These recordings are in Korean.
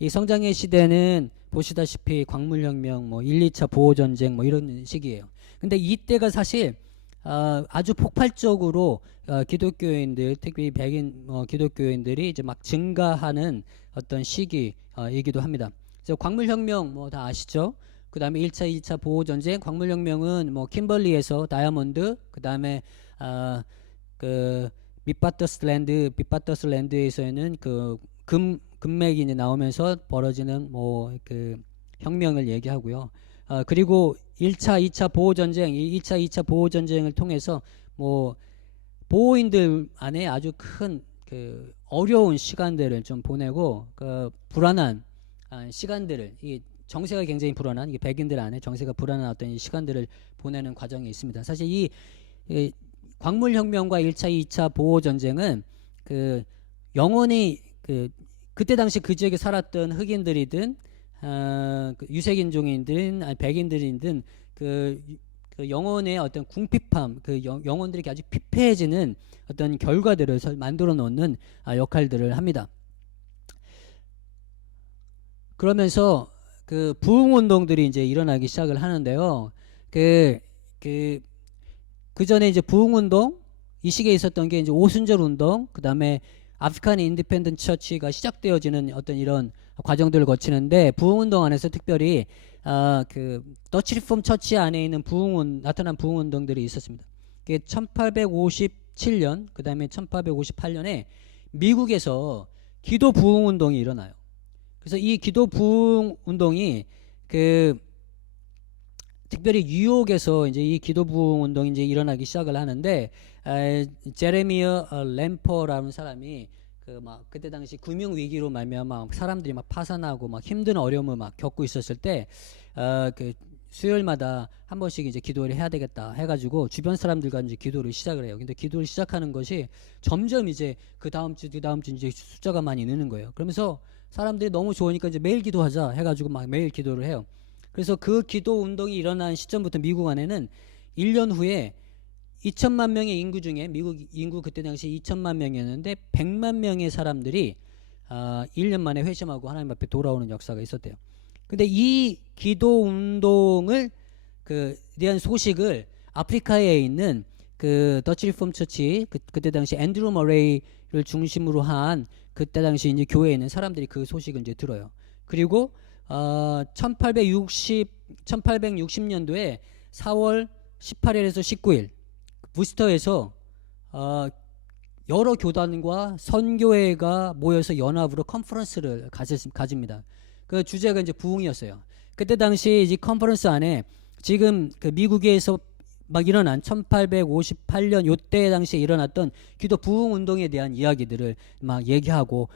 이 성장의 시대는 보시다시피 광물혁명, 뭐 1, 2차 보호전쟁 뭐 이런 시기예요. 근데 이때가 사실 아주 폭발적으로 기독교인들, 특히 백인 기독교인들이 이제 막 증가하는 어떤 시기이기도 합니다. 그래서 광물혁명 뭐 다 아시죠? 그 다음에 1차, 2차 보호전쟁, 광물혁명은 뭐 킴벌리에서 다이아몬드, 그 다음에 그 밑바터스랜드에서는 그 금맥이 이제 나오면서 벌어지는 뭐 그 혁명을 얘기하고요. 그리고 1차, 2차 보호전쟁, 이 1차, 2차 보호전쟁을 통해서 뭐 보호인들 안에 아주 큰 그 어려운 시간들을 좀 보내고 그 불안한 시간들을 이 정세가 굉장히 불안한 이 백인들 안에 정세가 불안한 어떤 이 시간들을 보내는 과정이 있습니다. 사실 이 광물혁명과 1차, 2차 보호전쟁은 그 영원히 그때 당시 그 지역에 살았던 흑인들이든 그 유색인종이든 백인들이든 그 영혼의 어떤 궁핍함, 그 영혼들이 아주 피폐해지는 어떤 결과들을 만들어 놓는 역할들을 합니다. 그러면서 그 부흥 운동들이 이제 일어나기 시작을 하는데요. 그 전에 이제 부흥 운동 이 시기에 있었던 게 이제 오순절 운동, 그 다음에 아프리칸 인디펜던트 처치가 시작되어지는 어떤 이런 과정들을 거치는데 부흥 운동 안에서 특별히 그 더치 리폼 처치 안에 있는 나타난 부흥 운동들이 있었습니다. 그게 1857년, 그 다음에 1858년에 미국에서 기도 부흥 운동이 일어나요. 그래서 이 기도 부흥 운동이 특별히 뉴욕에서 이제 이 기도 부흥 운동이 이제 일어나기 시작을 하는데 제레미어 램퍼라는 사람이 그때 당시 금융 위기로 말미암아 사람들이 막 파산하고 막 힘든 어려움을 막 겪고 있었을 때 수요일마다 한 번씩 이제 기도를 해야 되겠다 해가지고 주변 사람들과 이제 기도를 시작을 해요. 근데 기도를 시작하는 것이 점점 이제 그 다음 주 이제 숫자가 많이 느는 거예요. 그러면서 사람들이 너무 좋으니까 이제 매일 기도하자 해가지고 막 매일 기도를 해요. 그래서 그 기도 운동이 일어난 시점부터 미국 안에는 1년 후에 2천만 명의 인구 중에 미국 인구 그때 당시 2천만 명이었는데 100만 명의 사람들이 1년 만에 회심하고 하나님 앞에 돌아오는 역사가 있었대요. 근데 이 기도 운동을 대한 소식을 아프리카에 있는 그 더치 리폼 처치 그때 당시 앤드루 머레이를 중심으로 한 그때 당시 이제 교회에 있는 사람들이 그 소식을 이제 들어요. 그리고 1860년도에 4월 18일에서 19일 부스터에서 여러 교단과 선교회가 모여서 연합으로 컨퍼런스를 가집니다. 그 주제가 이제 부흥이었어요. 그때 당시 이제 컨퍼런스 안에 지금 그 미국에서 막 일어난 1858년 요때 당시에 일어났던 기도 부흥 운동에 대한 이야기들을 막 얘기하고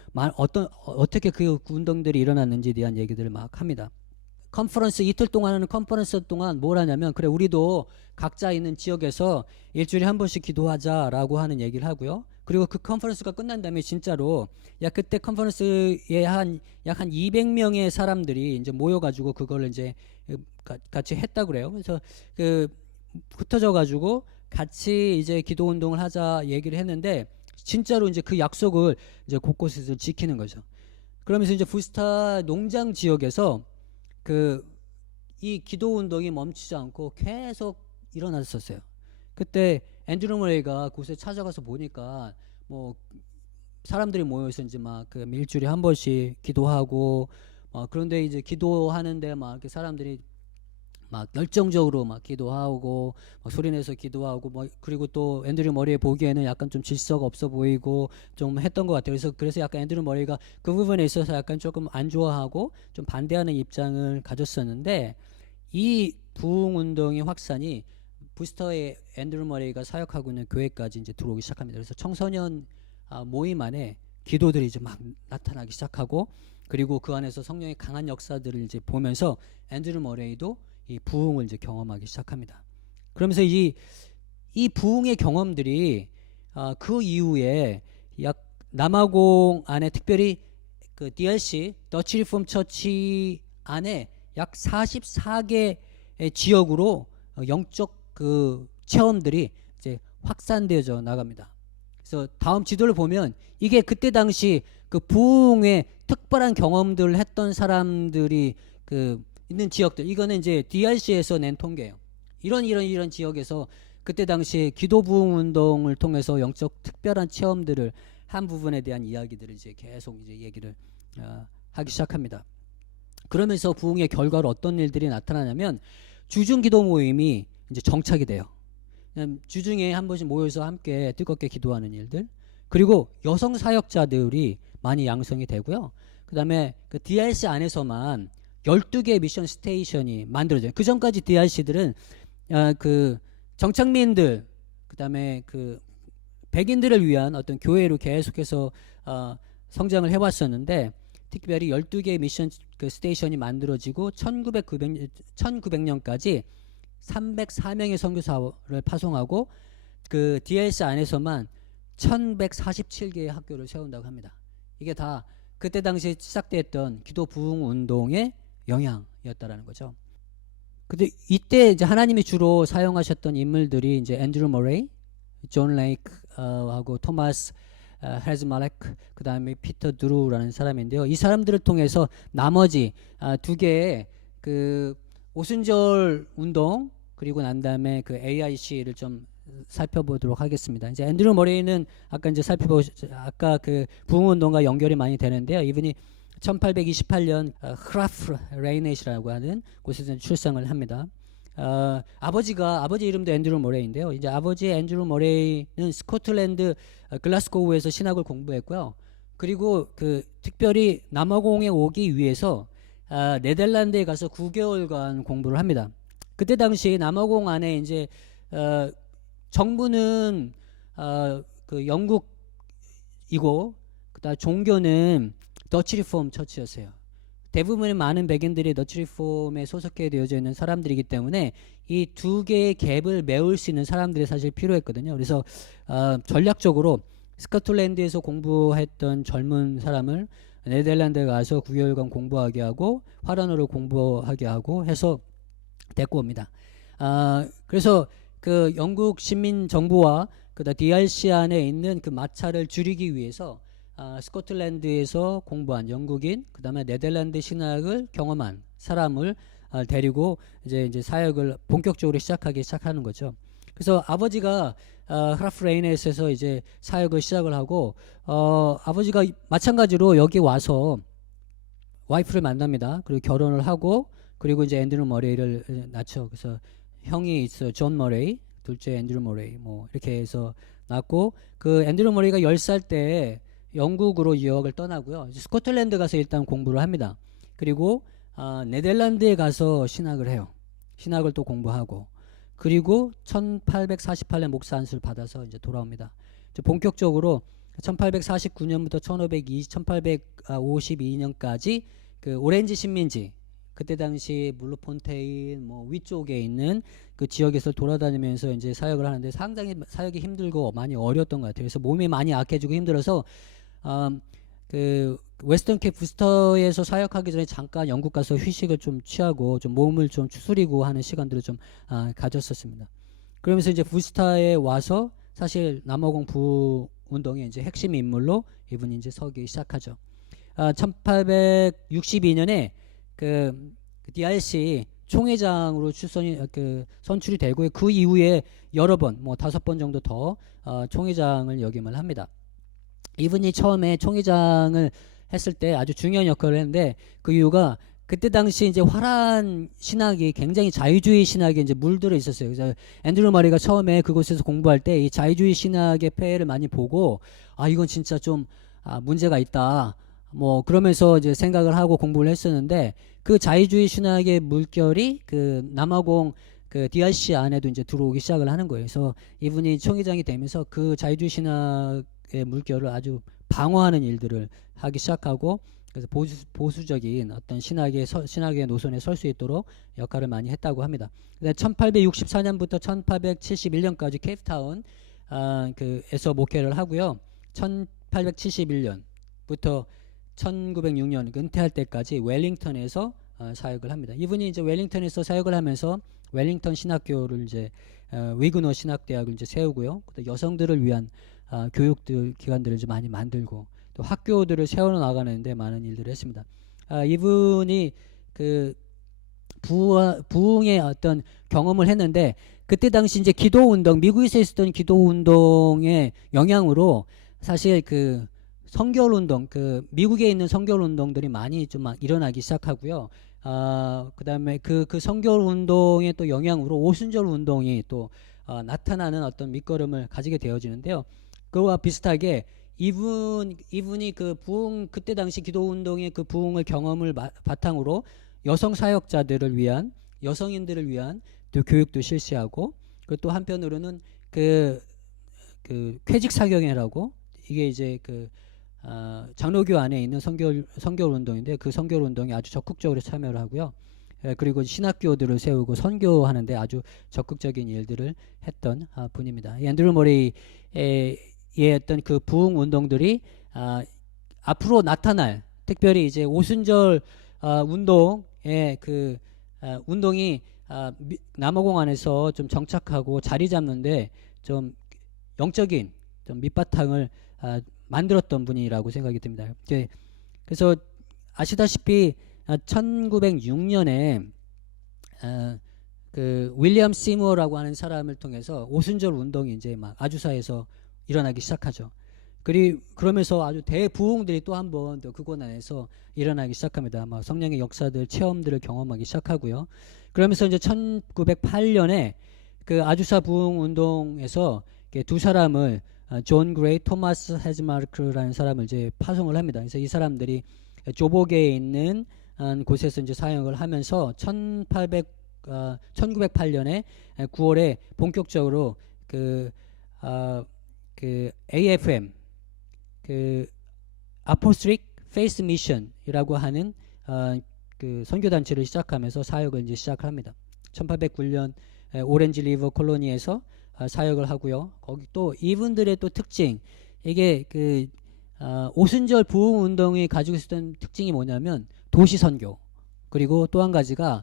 어떻게 그 운동들이 일어났는지에 대한 얘기들을 막 합니다. 컨퍼런스 이틀 동안 하는 컨퍼런스 동안 뭘 하냐면 그래 우리도 각자 있는 지역에서 일주일에 한 번씩 기도하자라고 하는 얘기를 하고요. 그리고 그 컨퍼런스가 끝난 다음에 진짜로 그때 컨퍼런스에 약 한 200명의 사람들이 이제 모여가지고 그걸 이제 같이 했다 그래요. 그래서 흩어져 가지고 같이 이제 기도 운동을 하자 얘기를 했는데 진짜로 이제 그 약속을 이제 곳곳에서 지키는 거죠. 그러면서 이제 부스타 농장 지역에서 이 기도 운동이 멈추지 않고 계속 일어났었어요. 그때 앤드루 머레이가 그곳에 찾아가서 보니까 뭐 사람들이 모여서 이제 막 일주일에 한 번씩 기도하고 그런데 이제 기도하는데 막 이렇게 사람들이 막 열정적으로 막 기도하고 막 소리내서 기도하고 그리고 또 앤드류 머레이 보기에는 약간 좀 질서가 없어 보이고 좀 했던 것 같아요. 그래서 약간 앤드류 머레이가 그 부분에 있어서 약간 조금 안 좋아하고 좀 반대하는 입장을 가졌었는데 이 부흥 운동의 확산이 부스터의 앤드류 머레이가 사역하고 있는 교회까지 이제 들어오기 시작합니다. 그래서 청소년 모임 안에 기도들이 이제 막 나타나기 시작하고 그리고 그 안에서 성령의 강한 역사들을 이제 보면서 앤드류 머레이도 이 부흥을 이제 경험하기 시작합니다. 그러면서 이 부흥의 경험들이 그 이후에 남아공 안에 특별히 그 DRC 더치 리폼 처치 안에 약 44개의 지역으로 영적 체험들이 이제 확산되어져 나갑니다. 그래서 다음 지도를 보면 이게 그때 당시 그 부흥의 특별한 경험들을 했던 사람들이 그 있는 지역들, 이거는 이제 DRC에서 낸 통계예요. 이런 지역에서 그때 당시 기도 부흥 운동을 통해서 영적 특별한 체험들을 한 부분에 대한 이야기들을 이제 계속 이제 얘기를 하기 시작합니다. 그러면서 부흥의 결과로 어떤 일들이 나타나냐면 주중 기도 모임이 이제 정착이 돼요. 주중에 한 번씩 모여서 함께 뜨겁게 기도하는 일들, 그리고 여성 사역자들이 많이 양성이 되고요. 그 다음에 그 DRC 안에서만 12개의 미션 스테이션이 만들어져요. 그 전까지 DRC들은 그 정착민들, 그 다음에 그 백인들을 위한 어떤 교회로 계속해서 성장을 해왔었는데, 특별히 12개의 미션 그 스테이션이 만들어지고 1900년까지 304명의 선교사를 파송하고 그 DLC 안에서만 1147개의 학교를 세운다고 합니다. 이게 다 그때 당시에 시작됐던 기도 부흥 운동의 영향이었다라는 거죠. 근데 이때 이제 하나님이 주로 사용하셨던 인물들이 이제 앤드루 머레이, 존 레이크 하고 토마스 헤즈말렉, 그 다음에 피터 드루라는 사람인데요. 이 사람들을 통해서 나머지 두 개의 그 오순절 운동, 그리고 난 다음에 그 AIC를 좀 살펴보도록 하겠습니다. 이제 앤드루 머레이는 아까 이제 아까 그 부흥 운동과 연결이 많이 되는데요. 이분이 1828년 크라프 레이넷이라고 하는 곳에서 출생을 합니다. 아버지 이름도 앤드루 머레이인데요. 이제 아버지 앤드루 머레이는 스코틀랜드 글라스고우에서 신학을 공부했고요. 그리고 그 특별히 남아공에 오기 위해서 네덜란드에 가서 9개월간 공부를 합니다. 그때 당시 남아공 안에 이제 정부는 그 영국이고, 그다음 종교는 더치 리폼 처치였어요. 대부분의 많은 백인들이 더치 리폼에 소속해 되어져 있는 사람들이기 때문에 이 두 개의 갭을 메울 수 있는 사람들이 사실 필요했거든요. 그래서 전략적으로 스코틀랜드에서 공부했던 젊은 사람을 네덜란드에 가서 9개월간 공부하게 하고 화란어를 공부하게 하고 해서 데리고 옵니다. 그래서 그 영국 시민 정부와 그다음 DRC 안에 있는 그 마찰을 줄이기 위해서 스코틀랜드에서 공부한 영국인, 그다음에 네덜란드 신학을 경험한 사람을 데리고 이제 사역을 본격적으로 시작하는 거죠. 그래서 아버지가 크라프레인에서 이제 사역을 시작을 하고 아버지가 마찬가지로 여기 와서 와이프를 만납니다. 그리고 결혼을 하고, 그리고 이제 앤드루 머레이를 낳죠. 그래서 형이 있어요. 존 머레이, 둘째 앤드루 머레이, 뭐 이렇게 해서 낳고, 그 앤드루 머레이가 10살 때 영국으로 유학을 떠나고요. 스코틀랜드 가서 일단 공부를 합니다. 그리고 네덜란드에 가서 신학을 해요. 신학을 또 공부하고, 그리고 1848년 목사 안수를 받아서 이제 돌아옵니다. 이제 본격적으로 1849년부터 1852년까지 그 오렌지 식민지, 그때 당시 물루폰테인 뭐 위쪽에 있는 그 지역에서 돌아다니면서 이제 사역을 하는데 상당히 사역이 힘들고 많이 어려웠던 것 같아요. 그래서 몸이 많이 약해지고 힘들어서 그 웨스턴 케이프 부스터에서 사역하기 전에 잠깐 영국 가서 휴식을 좀 취하고 좀 몸을 좀 추스리고 하는 시간들을 좀 가졌었습니다. 그러면서 이제 부스터에 와서 사실 남아공 부 운동의 이제 핵심 인물로 이분이 이제 서기 시작하죠. 1862년에 그 DRC 총회장으로 선출이 되고, 그 이후에 여러 번, 뭐 5번 정도 더 총회장을 역임을 합니다. 이분이 처음에 총회장을 했을 때 아주 중요한 역할을 했는데, 그 이유가 그때 당시 이제 화란 신학이 굉장히 자유주의 신학에 이제 물들어 있었어요. 그래서 앤드루 머레이가 처음에 그곳에서 공부할 때 이 자유주의 신학의 폐해를 많이 보고, 이건 진짜 좀 문제가 있다, 뭐 그러면서 이제 생각을 하고 공부를 했었는데, 그 자유주의 신학의 물결이 그 남아공 그 DRC 안에도 이제 들어오기 시작을 하는 거예요. 그래서 이분이 총회장이 되면서 그 자유주의 신학의 물결을 아주 방어하는 일들을 하기 시작하고, 그래서 보수적인 어떤 신학의 노선에 설 수 있도록 역할을 많이 했다고 합니다. 1864년부터 1871년까지 케이프타운 에서 목회를 하고요. 1871년부터 1906년 은퇴할 때까지 웰링턴에서 사역을 합니다. 이분이 이제 웰링턴에서 사역을 하면서 웰링턴 신학교를 이제 위그너 신학대학을 이제 세우고요. 여성들을 위한 교육들 기관들을 이제 많이 만들고, 또 학교들을 세워 나가는데 많은 일들을 했습니다. 이분이 그 부흥의 어떤 경험을 했는데 그때 당시 이제 기도 운동, 미국에서 있었던 기도 운동의 영향으로 사실 그 성결 운동, 그 미국에 있는 성결 운동들이 많이 좀 일어나기 시작하고요. 그다음에 그 성결 운동의 또 영향으로 오순절 운동이 또 나타나는 어떤 밑거름을 가지게 되어지는데요. 그와 비슷하게 이분이 그 부흥, 그때 당시 기도 운동의 그 부흥을 경험을 바탕으로 여성 사역자들을 위한, 여성인들을 위한 또 교육도 실시하고, 그리고 또 한편으로는 그 쾌직 사경회라고, 이게 이제 장로교 안에 있는 성결 운동인데 그 성결 운동에 아주 적극적으로 참여를 하고요. 그리고 신학교들을 세우고 선교하는데 아주 적극적인 일들을 했던 분입니다. 앤드류 머레이의 어떤 그 부흥 운동들이 앞으로 나타날, 특별히 이제 오순절 운동의 그 운동이 남아공 안에서 좀 정착하고 자리 잡는데 좀 영적인 좀 밑바탕을 만들었던 분이라고 생각이 듭니다. 그래서 아시다시피 1906년에 그 윌리엄 시무어라고 하는 사람을 통해서 오순절 운동이 이제 막 아주사에서 일어나기 시작하죠. 그러면서 아주 대부흥들이 또 한 번 더 그곳 안에서 일어나기 시작합니다. 막 성령의 역사들, 체험들을 경험하기 시작하고요. 그러면서 이제 1908년에 그 아주사 부흥 운동에서 두 사람을 존 그레이, 토마스 헤즈마르크라는 사람을 이제 파송을 합니다. 그래서 이 사람들이 조복에 있는 곳에서 이제 사역을 하면서 1908년에 9월에 본격적으로 그 AFM, 그 Apostolic Faith Mission이라고 하는 그 선교 단체를 시작하면서 사역을 이제 시작합니다. 1809년 오렌지 리버 콜로니에서 사역을 하고요. 거기 또 이분들의 또 특징, 이게 그 오순절 부흥 운동이 가지고 있었던 특징이 뭐냐면 도시 선교, 그리고 또 한 가지가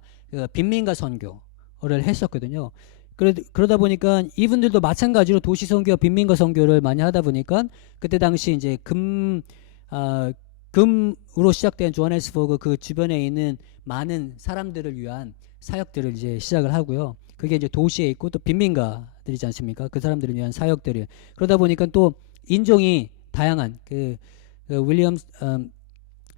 빈민가 선교를 했었거든요. 그러다 보니까 이분들도 마찬가지로 도시 선교와 빈민가 선교를 많이 하다 보니까 그때 당시 이제 금으로 시작된 조하네스버그 그 주변에 있는 많은 사람들을 위한 사역들을 이제 시작을 하고요. 그게 이제 도시에 있고 또 빈민가들이지 않습니까? 그 사람들을 위한 사역들이. 그러다 보니까 또 인종이 다양한 그 윌리엄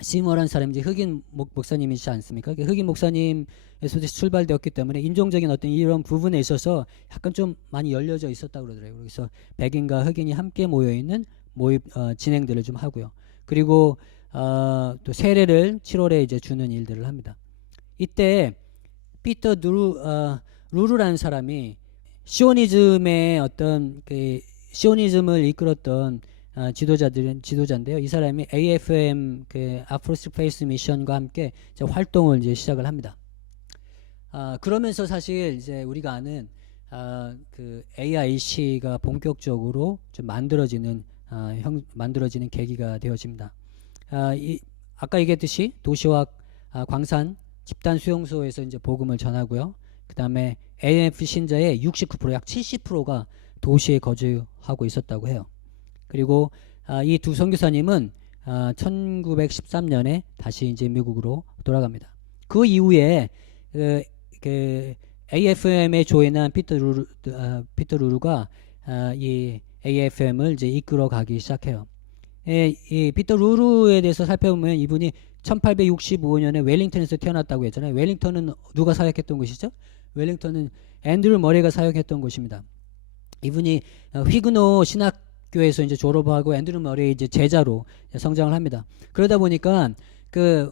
시머라는 사람이 이제 흑인 목사님이시지 않습니까? 흑인 목사님에서 출발되었기 때문에 인종적인 어떤 이런 부분에 있어서 약간 좀 많이 열려져 있었다고 그러더라고요. 그래서 백인과 흑인이 함께 모여 있는 모임 진행들을 좀 하고요. 그리고 또 세례를 7월에 이제 주는 일들을 합니다. 이때 피터 루르라는 사람이 시오니즘의 어떤 그 시오니즘을 이끌었던 지도자인데요. 이 사람이 AFM 그 Apostolic Faith Mission과 함께 이제 활동을 이제 시작을 합니다. 그러면서 사실 이제 우리가 아는 그 AIC가 본격적으로 좀 만들어지는 계기가 되어집니다. 아까 얘기했듯이 도시와 광산 집단 수용소에서 이제 복음을 전하고요. 그 다음에 AF 신자의 69%, 약 70%가 도시에 거주하고 있었다고 해요. 그리고 이 두 선교사님은 1913년에 다시 이제 미국으로 돌아갑니다. 그 이후에 그 AFM에 조인한 피터 루루가 이 AFM을 이제 이끌어 가기 시작해요. 이 피터 루루에 대해서 살펴보면 이분이 1865년에 웰링턴에서 태어났다고 했잖아요. 웰링턴은 누가 사역했던 곳이죠? 웰링턴은 앤드류 머레이가 사역했던 곳입니다. 이분이 휘그노 신학교에서 이제 졸업하고 앤드류 머레이 이제 제자로 성장을 합니다. 그러다 보니까 그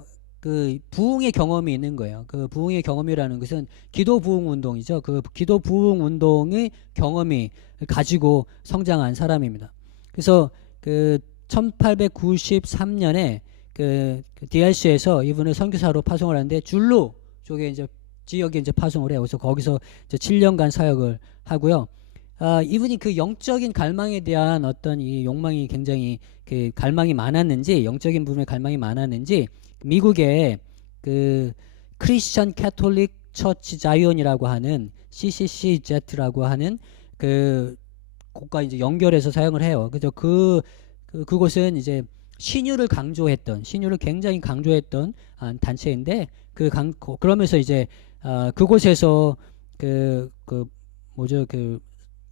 부흥의 경험이 있는 거예요. 그 부흥의 경험이라는 것은 기도 부흥 운동이죠. 그 기도 부흥 운동의 경험이 가지고 성장한 사람입니다. 그래서 그 1893년에 그 DRC에서 이분을 선교사로 파송을 하는데 줄루 쪽에 이제 지역에 이제 파송을 해요. 그래서 거기서 이제 7년간 사역을 하고요. 이분이 그 영적인 갈망에 대한 어떤 이 욕망이 굉장히 그 갈망이 많았는지, 영적인 부분에 갈망이 많았는지 미국의 그 크리스천 캐톨릭 처치 자이언이라고 하는 CCCZ라고 하는 그 곳과 이제 연결해서 사용을 해요. 그죠? 그곳은 이제 신유를 굉장히 강조했던 단체인데 그러면서 이제 그곳에서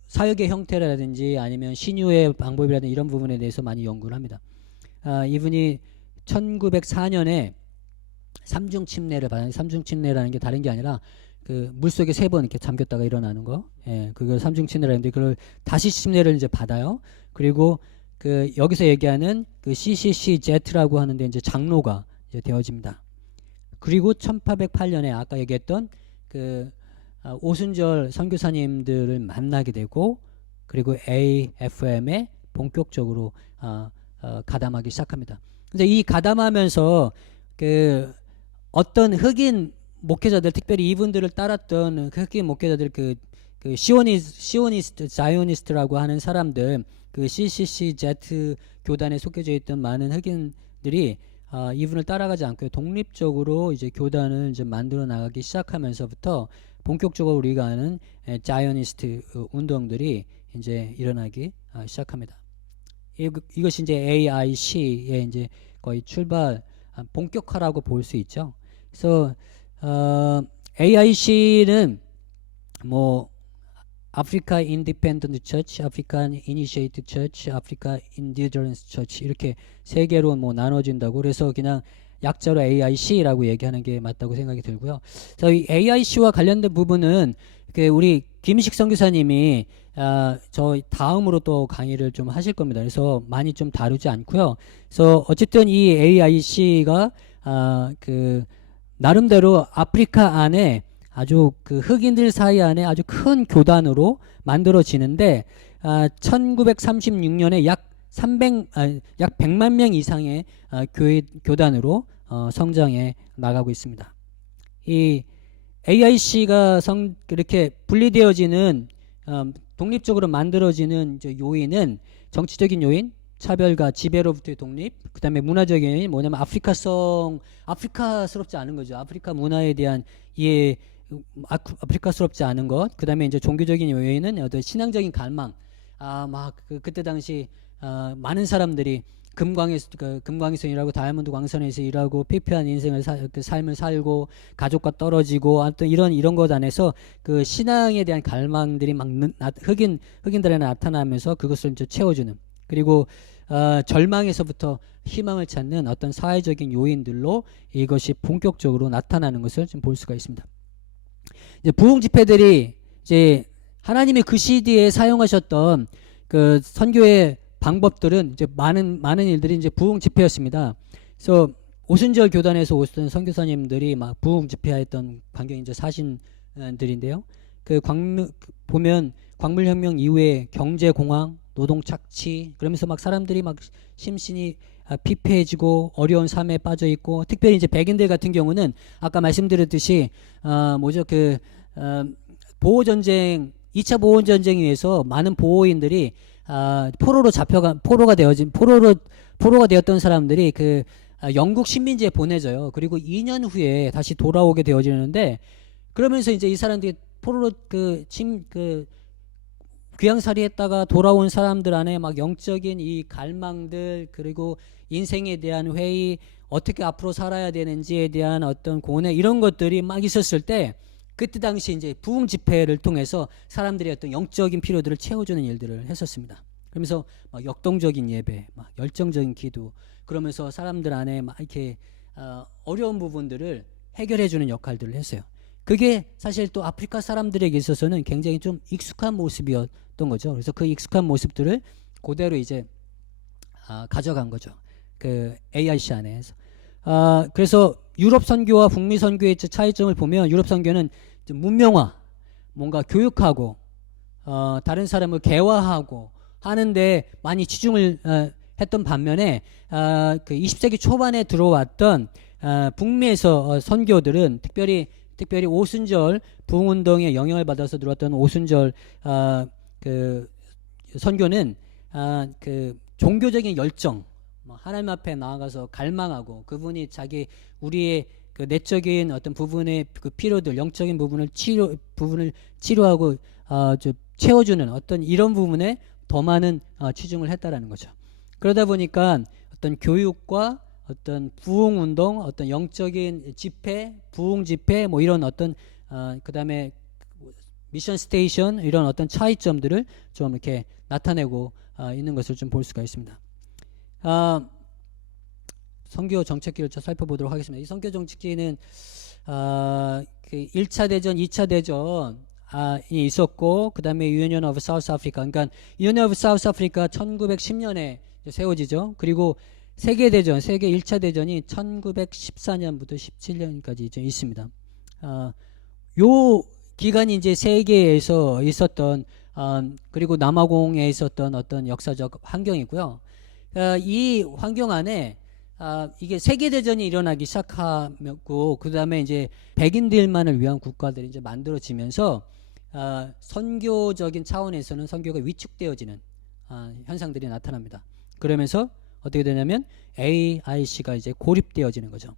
사역의 형태라든지 아니면 신유의 방법이라든지 이런 부분에 대해서 많이 연구를 합니다. 이분이 1904년에 삼중 침례를 받았는데, 삼중 침례라는 게 다른 게 아니라 그 물속에 3번 이렇게 잠겼다가 일어나는 거, 그걸 삼중 침례라는데 그걸 다시 침례를 이제 받아요. 그리고 그 여기서 얘기하는 그 CCCZ라고 하는데 이제 장로가 이제 되어집니다. 그리고 1808년에 아까 얘기했던 그 오순절 선교사님들을 만나게 되고, 그리고 AFM에 본격적으로 가담하기 시작합니다. 근데 이 가담하면서 그 어떤 흑인 목회자들, 특별히 이분들을 따랐던 그 흑인 목회자들, 그 시오니스트, 자이오니스트라고 하는 사람들, 그 CCCZ 교단에 속해져 있던 많은 흑인들이 이분을 따라가지 않고 독립적으로 이제 교단을 이제 만들어 나가기 시작하면서부터 본격적으로 우리가 아는 자이오니스트 운동들이 이제 일어나기 시작합니다. 이것이 이제 AIC의 이제 거의 출발 본격화라고 볼 수 있죠. 그래서 AIC는 뭐 아프리카 인디펜던트 처치, 아프리칸 이니시에이트 처치, 아프리카 인디저런스 처치 이렇게 3개로 뭐 나눠진다고, 그래서 그냥 약자로 AIC라고 얘기하는 게 맞다고 생각이 들고요. 그래서 이 AIC와 관련된 부분은 우리 김식 선교사님이 저 다음으로 또 강의를 좀 하실 겁니다. 그래서 많이 좀 다루지 않고요. 그래서 어쨌든 이 AIC가 그 나름대로 아프리카 안에 아주 그 흑인들 사이 안에 아주 큰 교단으로 만들어지는데 1936년에 약 100만 명 이상의 교단으로 성장해 나가고 있습니다. 이 AIC가 이렇게 분리되어지는 독립적으로 만들어지는 이제 요인은 정치적인 요인, 차별과 지배로부터의 독립, 그 다음에 문화적인 요인, 뭐냐면 아프리카스럽지 않은 거죠. 아프리카 문화에 대한 이해, 아프리카스럽지 않은 것, 그 다음에 이제 종교적인 요인은 어떤 신앙적인 갈망, 그때 당시 많은 사람들이 금광에서 일하고 다이아몬드 광선에서 일하고 피폐한 인생을 삶을 살고 가족과 떨어지고 어떤 이런 것 안에서 그 신앙에 대한 갈망들이 막 흑인들에 나타나면서 그것을 이제 채워주는, 그리고 절망에서부터 희망을 찾는 어떤 사회적인 요인들로 이것이 본격적으로 나타나는 것을 좀 볼 수가 있습니다. 이제 부흥 집회들이 이제 하나님의 그 시대에 사용하셨던 그 선교의 방법들은 이제 많은 일들이 이제 부흥 집회였습니다. 그래서 오순절 교단에서 오셨던 선교사님들이 막 부흥 집회했던 광경이 이제 사신들인데요. 보면 광물혁명 이후에 경제 공황, 노동 착취, 그러면서 막 사람들이 막 심신이 피폐해지고 어려운 삶에 빠져 있고, 특별히 이제 백인들 같은 경우는 아까 말씀드렸듯이 보호전쟁, 2차 보호전쟁에 의해서 많은 보호인들이 포로가 되었던 사람들이 영국 식민지에 보내져요. 그리고 2년 후에 다시 돌아오게 되어지는데, 그러면서 이제 이 사람들이 포로로 귀양살이 했다가 돌아온 사람들 안에 막 영적인 이 갈망들, 그리고 인생에 대한 회의, 어떻게 앞으로 살아야 되는지에 대한 어떤 고뇌, 이런 것들이 막 있었을 때, 그때 당시 이제 부흥 집회를 통해서 사람들의 어떤 영적인 필요들을 채워주는 일들을 했었습니다. 그러면서 막 역동적인 예배, 막 열정적인 기도, 그러면서 사람들 안에 막 이렇게 어려운 부분들을 해결해주는 역할들을 했어요. 그게 사실 또 아프리카 사람들에게 있어서는 굉장히 좀 익숙한 모습이었던 거죠. 그래서 그 익숙한 모습들을 그대로 이제 가져간 거죠. 그 AIC 안에서. 그래서 유럽 선교와 북미 선교의 차이점을 보면, 유럽 선교는 좀 문명화, 뭔가 교육하고 다른 사람을 개화하고 하는데 많이 치중을 했던 반면에 그 20세기 초반에 들어왔던 북미에서 선교들은 특별히 오순절 부흥운동의 영향을 받아서 들어왔던 오순절 그 선교는 그 종교적인 열정, 하나님 앞에 나아가서 갈망하고 그분이 우리의 그 내적인 어떤 부분의 그 필요들, 영적인 부분을 치료하고 채워주는 어떤 이런 부분에 더 많은 치중을 했다라는 거죠. 그러다 보니까 어떤 교육과 어떤 부흥 운동, 어떤 영적인 집회, 부흥 집회 뭐 이런 어떤 그다음에 미션 스테이션 이런 어떤 차이점들을 좀 이렇게 나타내고 있는 것을 좀 볼 수가 있습니다. 선교 정책기를 좀 살펴보도록 하겠습니다. 이 선교 정책기는 그 1차 대전, 2차 대전이 있었고 그 다음에 유니언 오브 사우스 아프리카, 그러니까 유니언 오브 사우스 아프리카 1910년에 세워지죠. 그리고 세계대전, 세계 1차 대전이 1914년부터 17년까지 이제 있습니다. 요 기간이 이제 세계에서 있었던 그리고 남아공에 있었던 어떤 역사적 환경이고요. 이 환경 안에 이게 세계대전이 일어나기 시작하고 그 다음에 이제 백인들만을 위한 국가들이 이제 만들어지면서 선교적인 차원에서는 선교가 위축되어지는 현상들이 나타납니다. 그러면서 어떻게 되냐면 AIC가 이제 고립되어지는 거죠.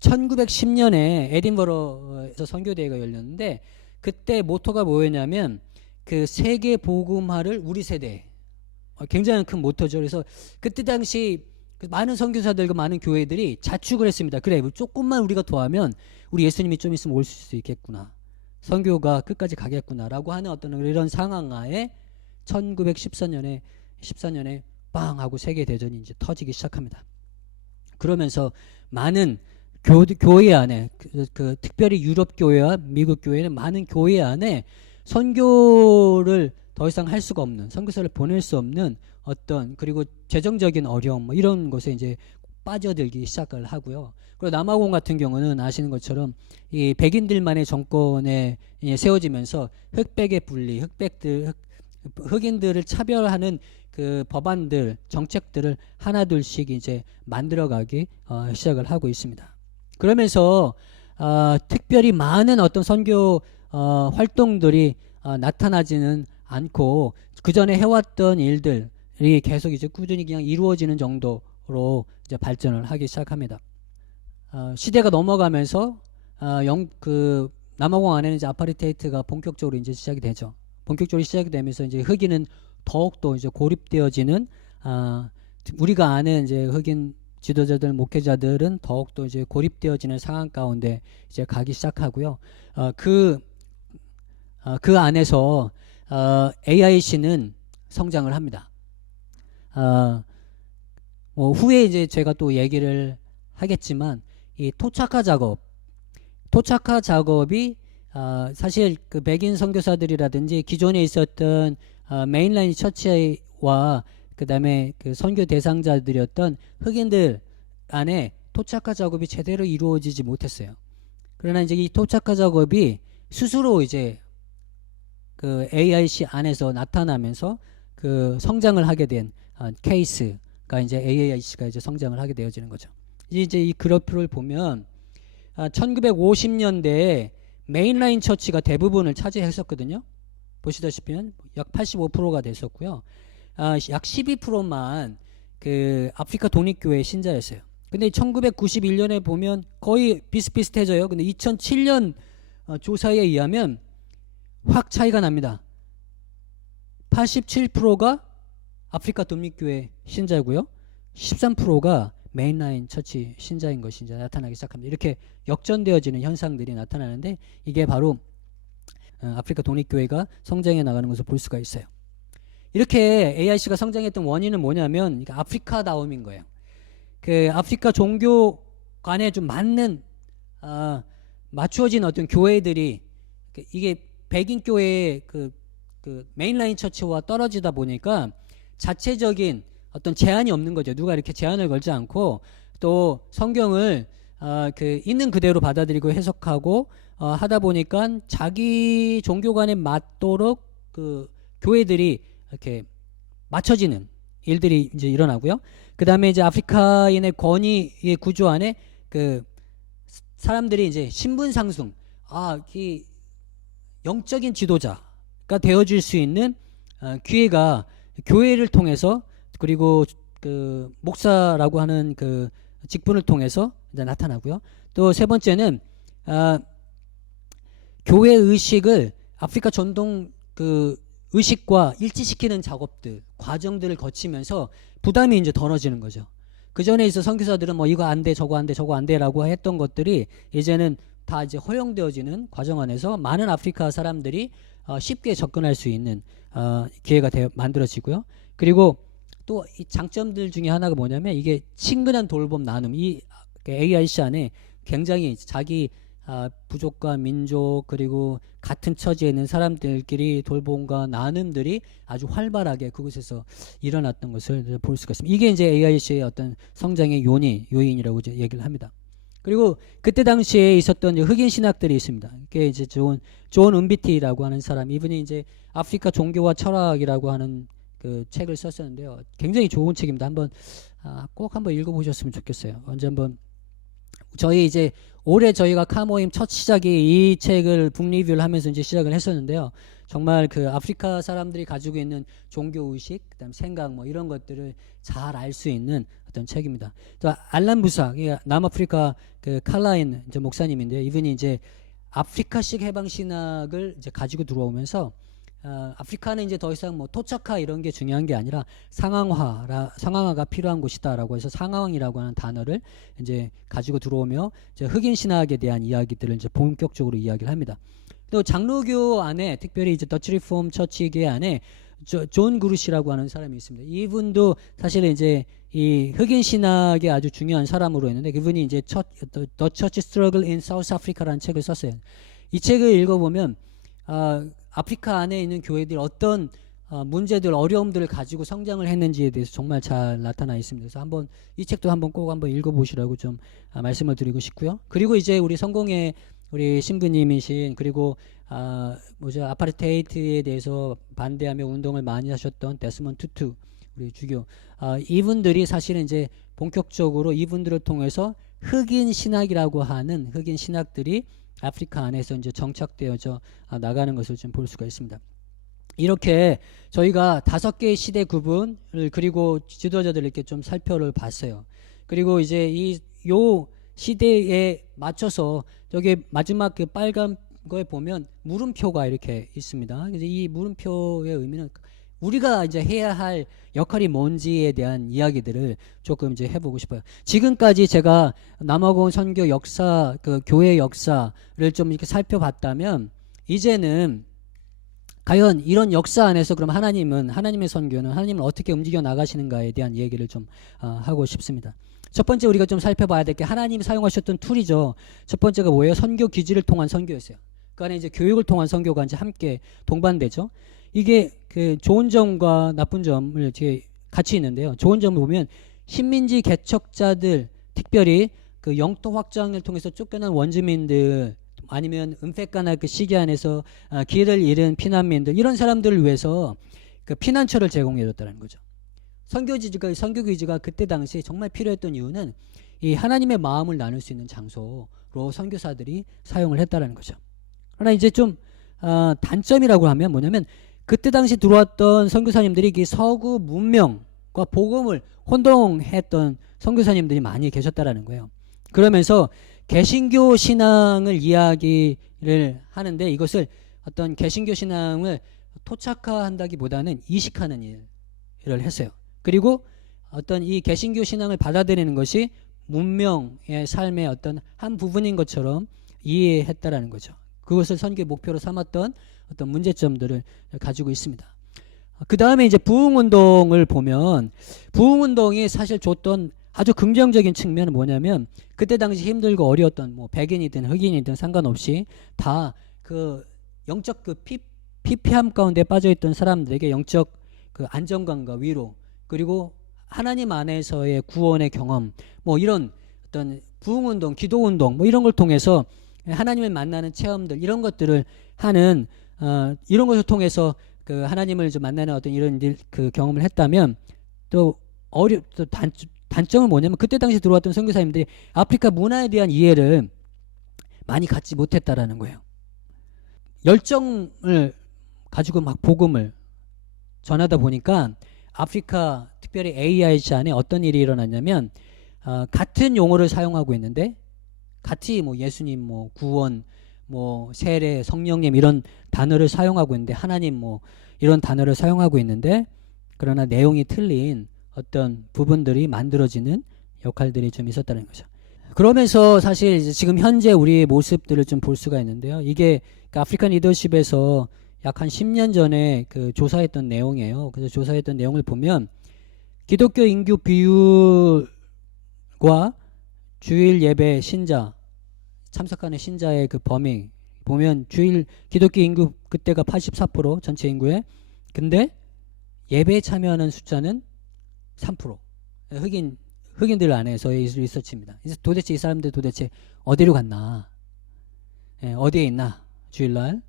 1910년에 에딘버러에서 선교대회가 열렸는데 그때 모토가 뭐였냐면 그 세계 복음화를 우리 세대에 굉장히 큰 모토죠. 그래서 그때 당시 많은 선교사들과 많은 교회들이 자축을 했습니다. 그래, 조금만 우리가 더하면 우리 예수님이 좀 있으면 올 수 있겠구나. 선교가 끝까지 가겠구나라고 하는 어떤 이런 상황하에 1914년에 빵 하고 세계 대전이 이제 터지기 시작합니다. 그러면서 많은 교회 안에 특별히 유럽 교회와 미국 교회는 많은 교회 안에 선교를 더 이상 할 수가 없는, 선교사를 보낼 수 없는 어떤, 그리고 재정적인 어려움 뭐 이런 것에 이제 빠져들기 시작을 하고요. 그리고 남아공 같은 경우는 아시는 것처럼 이 백인들만의 정권에 세워지면서 흑백의 분리, 흑인들을 차별하는 그 법안들, 정책들을 하나둘씩 이제 만들어가기 시작을 하고 있습니다. 그러면서 특별히 많은 어떤 선교 활동들이 나타나지는 않고 그 전에 해왔던 일들이 계속 이제 꾸준히 그냥 이루어지는 정도로 이제 발전을 하기 시작합니다. 시대가 넘어가면서 그 남아공 안에는 이제 아파르테이트가 본격적으로 이제 시작이 되죠. 본격적으로 시작이 되면서 이제 흑인은 더욱더 이제 고립되어지는 우리가 아는 이제 흑인 지도자들, 목회자들은 더욱더 이제 고립되어지는 상황 가운데 이제 가기 시작하고요. 그 안에서 AIC는 성장을 합니다. 뭐 후에 이제 제가 또 얘기를 하겠지만 이 토착화 작업이 사실 그 백인 선교사들이라든지 기존에 있었던 메인라인 처치와 그 다음에 그 선교 대상자들이었던 흑인들 안에 토착화 작업이 제대로 이루어지지 못했어요. 그러나 이제 이 토착화 작업이 스스로 이제 그 AIC 안에서 나타나면서 그 성장을 하게 된 케이스가 이제 AIC가 이제 성장을 하게 되어지는 거죠. 이제 이 그래프를 보면 1950년대에 메인라인 처치가 대부분을 차지했었거든요. 보시다시피 약 85%가 됐었고요. 약 12%만 그 아프리카 독립교회 신자였어요. 근데 1991년에 보면 거의 비슷비슷해져요. 근데 2007년 조사에 의하면 확 차이가 납니다. 87%가 아프리카 독립교회 신자고요. 13%가 메인라인 처치 신자인 것이 이제 나타나기 시작합니다. 이렇게 역전되어지는 현상들이 나타나는데 이게 바로 아프리카 독립교회가 성장해 나가는 것을 볼 수가 있어요. 이렇게 AIC가 성장했던 원인은 뭐냐면 아프리카다움인 거예요. 그 아프리카 종교 간에 좀 맞는 맞추어진 어떤 교회들이 이게 백인 교회의 그 메인라인 처치와 떨어지다 보니까 자체적인 어떤 제한이 없는 거죠. 누가 이렇게 제한을 걸지 않고 또 성경을 그 있는 그대로 받아들이고 해석하고 하다 보니까 자기 종교관에 맞도록 그 교회들이 이렇게 맞춰지는 일들이 이제 일어나고요. 그 다음에 이제 아프리카인의 권위의 구조 안에 그 사람들이 이제 신분 상승, 이 영적인 지도자가 되어줄 수 있는 기회가 교회를 통해서 그리고 그 목사라고 하는 그 직분을 통해서 이제 나타나고요. 또 세 번째는 교회 의식을 아프리카 전통 그 의식과 일치시키는 작업들, 과정들을 거치면서 부담이 이제 덜어지는 거죠. 그 전에 있어 선교사들은 뭐 이거 안 돼, 저거 안 돼, 저거 안 돼라고 했던 것들이 이제는 다 이제 허용되어지는 과정 안에서 많은 아프리카 사람들이 쉽게 접근할 수 있는 기회가 만들어지고요. 그리고 또 이 장점들 중에 하나가 뭐냐면 이게 친근한 돌봄 나눔, 이 AIC 안에 굉장히 자기 부족과 민족 그리고 같은 처지에 있는 사람들끼리 돌봄과 나눔들이 아주 활발하게 그곳에서 일어났던 것을 볼 수가 있습니다. 이게 이제 AIC의 어떤 성장의 요인이라고 이제 얘기를 합니다. 그리고 그때 당시에 있었던 흑인 신학들이 있습니다. 이게 이제 존 은비티라고 하는 사람, 이분이 이제 아프리카 종교와 철학이라고 하는 그 책을 썼었는데요. 굉장히 좋은 책입니다. 꼭 한번 읽어보셨으면 좋겠어요. 언제 한번 저희 이제 올해 저희가 카모임 첫 시작이 이 책을 북리뷰를 하면서 이제 시작을 했었는데요. 정말 그 아프리카 사람들이 가지고 있는 종교 의식, 그다음 생각 뭐 이런 것들을 잘 알 수 있는 어떤 책입니다. 또 알란 부사, 남아프리카 그 칼라인 이제 목사님인데요. 이분이 이제 아프리카식 해방 신학을 이제 가지고 들어오면서 아프리카는 이제 더 이상 뭐 토착화 이런 게 중요한 게 아니라 상황화가 필요한 곳이다라고 해서 상황이라고 하는 단어를 이제 가지고 들어오며 이제 흑인 신학에 대한 이야기들을 이제 본격적으로 이야기를 합니다. 또 장로교 안에 특별히 이제 더치 리폼 처치계 안에 존 그루시라고 하는 사람이 있습니다. 이분도 사실 이제 이 흑인 신학의 아주 중요한 사람으로 했는데 그분이 이제 The Church Struggle in South Africa라는 책을 썼어요. 이 책을 읽어보면 아프리카 안에 있는 교회들이 어떤 문제들, 어려움들을 가지고 성장을 했는지에 대해서 정말 잘 나타나 있습니다. 그래서 이 책도 꼭 한번 읽어보시라고 좀 말씀을 드리고 싶고요. 그리고 이제 우리 성공의 우리 신부님이신 그리고 아파르테이트에 대해서 반대하며 운동을 많이 하셨던 데스몬드 투투 우리 주교 이분들이 사실은 이제 본격적으로 이분들을 통해서 흑인 신학이라고 하는 흑인 신학들이 아프리카 안에서 이제 정착되어져 나가는 것을 좀 볼 수가 있습니다. 이렇게 저희가 5개의 시대 구분을 그리고 지도자들을 이렇게 좀 살펴를 봤어요. 그리고 이제 요 시대에 맞춰서 저기 마지막 그 빨간 거에 보면 물음표가 이렇게 있습니다. 그래서 이 물음표의 의미는 우리가 이제 해야 할 역할이 뭔지에 대한 이야기들을 조금 이제 해보고 싶어요. 지금까지 제가 남아공 선교 역사, 그 교회 역사를 좀 이렇게 살펴봤다면 이제는 과연 이런 역사 안에서 그럼 하나님의 선교는 하나님은 어떻게 움직여 나가시는가에 대한 얘기를 좀 하고 싶습니다. 첫 번째 우리가 좀 살펴봐야 될 게 하나님이 사용하셨던 툴이죠. 첫 번째가 뭐예요? 선교 기지를 통한 선교였어요. 그 안에 이제 교육을 통한 선교가 이제 함께 동반되죠. 이게 그 좋은 점과 나쁜 점을 이렇게 같이 있는데요. 좋은 점을 보면 식민지 개척자들, 특별히 그 영토 확장을 통해서 쫓겨난 원주민들 아니면 은폐가나 그 시기 안에서 길을 잃은 피난민들 이런 사람들을 위해서 그 피난처를 제공해줬다는 거죠. 선교기지가 그때 당시에 정말 필요했던 이유는 이 하나님의 마음을 나눌 수 있는 장소로 선교사들이 사용을 했다는 거죠. 그러나 이제 좀 단점이라고 하면 뭐냐면 그때 당시 들어왔던 선교사님들이 이 서구 문명과 복음을 혼동했던 선교사님들이 많이 계셨다라는 거예요. 그러면서 개신교 신앙을 이야기를 하는데 이것을 어떤 개신교 신앙을 토착화한다기보다는 이식하는 일을 했어요. 그리고 어떤 이 개신교 신앙을 받아들이는 것이 문명의 삶의 어떤 한 부분인 것처럼 이해했다라는 거죠. 그것을 선교의 목표로 삼았던 어떤 문제점들을 가지고 있습니다. 그 다음에 이제 부흥운동을 보면 부흥운동이 사실 줬던 아주 긍정적인 측면은 뭐냐면 그때 당시 힘들고 어려웠던 뭐 백인이든 흑인이든 상관없이 다 그 영적 그 피폐함 가운데 빠져있던 사람들에게 영적 그 안정감과 위로 그리고 하나님 안에서의 구원의 경험 뭐 이런 어떤 부흥운동, 기도운동 뭐 이런 걸 통해서 하나님을 만나는 체험들 이런 것들을 하는 이런 것을 통해서 그 하나님을 좀 만나는 어떤 이런 그 경험을 했다면 또 단점은 뭐냐면 그때 당시 들어왔던 선교사님들이 아프리카 문화에 대한 이해를 많이 갖지 못했다라는 거예요. 열정을 가지고 막 복음을 전하다 보니까 아프리카 특별히 AIC 안에 어떤 일이 일어났냐면 같은 용어를 사용하고 있는데 같이 뭐 예수님 뭐 구원 뭐 세례, 성령님 이런 단어를 사용하고 있는데 하나님 뭐 이런 단어를 사용하고 있는데 그러나 내용이 틀린 어떤 부분들이 만들어지는 역할들이 좀 있었다는 거죠. 그러면서 사실 이제 지금 현재 우리의 모습들을 좀 볼 수가 있는데요. 이게 그 아프리칸 리더십에서 약 한 10년 전에 그 조사했던 내용이에요. 그래서 조사했던 내용을 보면 기독교 인구 비율과 주일 예배 신자 참석하는 신자의 그 범위 보면 주일 기독교 인구 그때가 84% 전체 인구에 근데 예배에 참여하는 숫자는 3% 흑인들 안에서의 리서치입니다. 그래서 도대체 이 사람들 도대체 어디로 갔나? 어디에 있나? 주일날.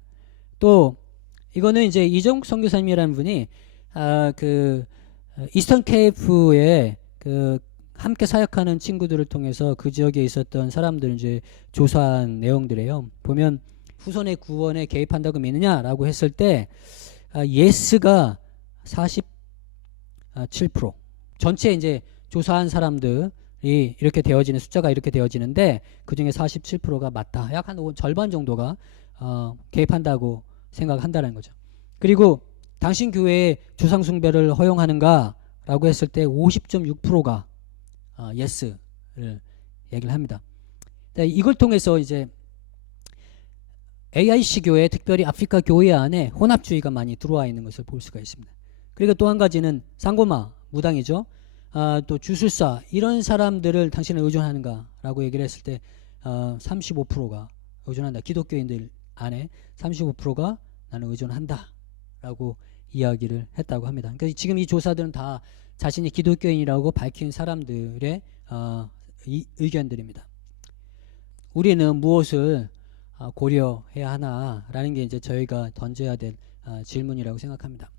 또 이거는 이제 이정국 선교사님이라는 분이 그 이스턴 케이프에 그 함께 사역하는 친구들을 통해서 그 지역에 있었던 사람들 이제 조사한 내용들이에요. 보면 후손의 구원에 개입한다고 믿느냐라고 했을 때 예스가 47% 전체 이제 조사한 사람들이 이렇게 되어지는 숫자가 이렇게 되어지는데 그 중에 47%가 맞다. 약 한 절반 정도가 개입한다고 생각한다는 거죠. 그리고 당신 교회에 조상 숭배를 허용하는가라고 했을 때 50.6%가 예스를 얘기를 합니다. 이걸 통해서 이제 AIC 교회, 특별히 아프리카 교회 안에 혼합주의가 많이 들어와 있는 것을 볼 수가 있습니다. 그리고 또 한 가지는 상고마 무당이죠. 또 주술사 이런 사람들을 당신은 의존하는가라고 얘기를 했을 때 35%가 의존한다. 기독교인들 안에 35%가 나는 의존한다라고 이야기를 했다고 합니다. 그러니까 지금 이 조사들은 다 자신이 기독교인이라고 밝힌 사람들의 의견들입니다. 우리는 무엇을 고려해야 하나라는 게 이제 저희가 던져야 될 질문이라고 생각합니다.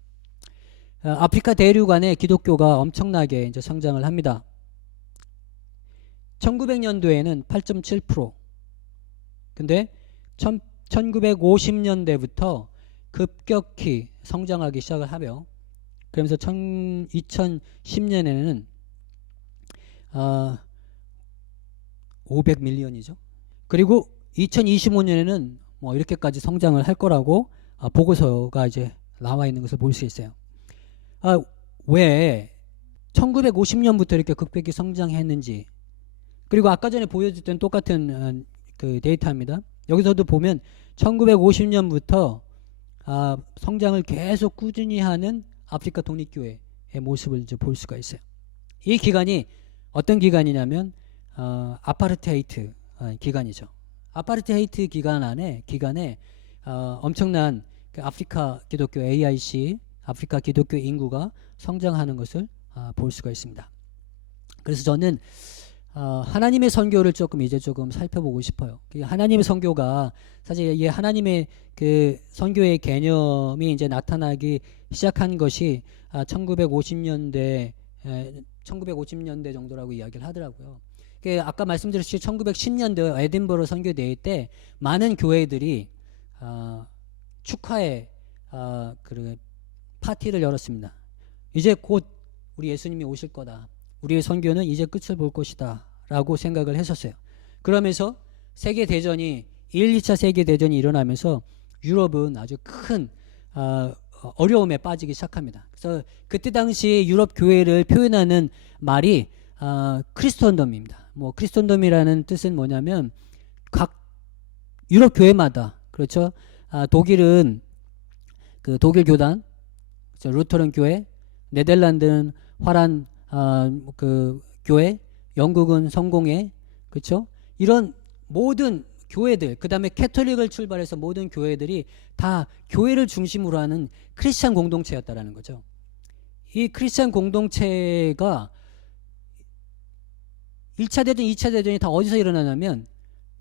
아프리카 대륙 안에 기독교가 엄청나게 이제 성장을 합니다. 1900년도에는 8.7%. 근데 1950년대부터 급격히 성장하기 시작을 하며 그러면서 2010년에는 500밀리언이죠. 그리고 2025년에는 뭐 이렇게까지 성장을 할 거라고 보고서가 이제 나와 있는 것을 볼 수 있어요. 왜 1950년부터 이렇게 급격히 성장했는지 그리고 아까 전에 보여줬던 똑같은 그 데이터입니다. 여기서도 보면 1950년부터 성장을 계속 꾸준히 하는 아프리카 독립교회의 모습을 이제 볼 수가 있어요. 이 기간이 어떤 기간이냐면 아파르테이트 기간이죠. 아파르테이트 기간에 엄청난 그 아프리카 기독교 AIC 아프리카 기독교 인구가 성장하는 것을 볼 수가 있습니다. 그래서 저는 하나님의 선교를 조금 살펴보고 싶어요. 하나님의 선교가 사실 이 하나님의 그 선교의 개념이 이제 나타나기 시작한 것이 1950년대 정도라고 이야기를 하더라고요. 아까 말씀드렸듯이 1910년대 에딘버러 선교 대회 때 많은 교회들이 축하의 그 파티를 열었습니다. 이제 곧 우리 예수님이 오실 거다. 우리의 선교는 이제 끝을 볼 것이다 라고 생각을 했었어요. 그러면서 세계대전이 1, 2차 세계대전이 일어나면서 유럽은 아주 큰 어려움에 빠지기 시작합니다. 그래서 그때 당시 유럽 교회를 표현하는 말이 크리스톤덤입니다. 뭐 크리스톤덤이라는 뜻은 뭐냐면 각 유럽 교회마다 그렇죠. 독일은 그 독일 교단, 루터론 교회, 네덜란드는 화란 그 교회, 영국은 성공회, 그렇죠? 이런 모든 교회들, 그 다음에 캐톨릭을 출발해서 모든 교회들이 다 교회를 중심으로 하는 크리스찬 공동체였다라는 거죠. 이 크리스찬 공동체가 1차 대전, 2차 대전이 다 어디서 일어나냐면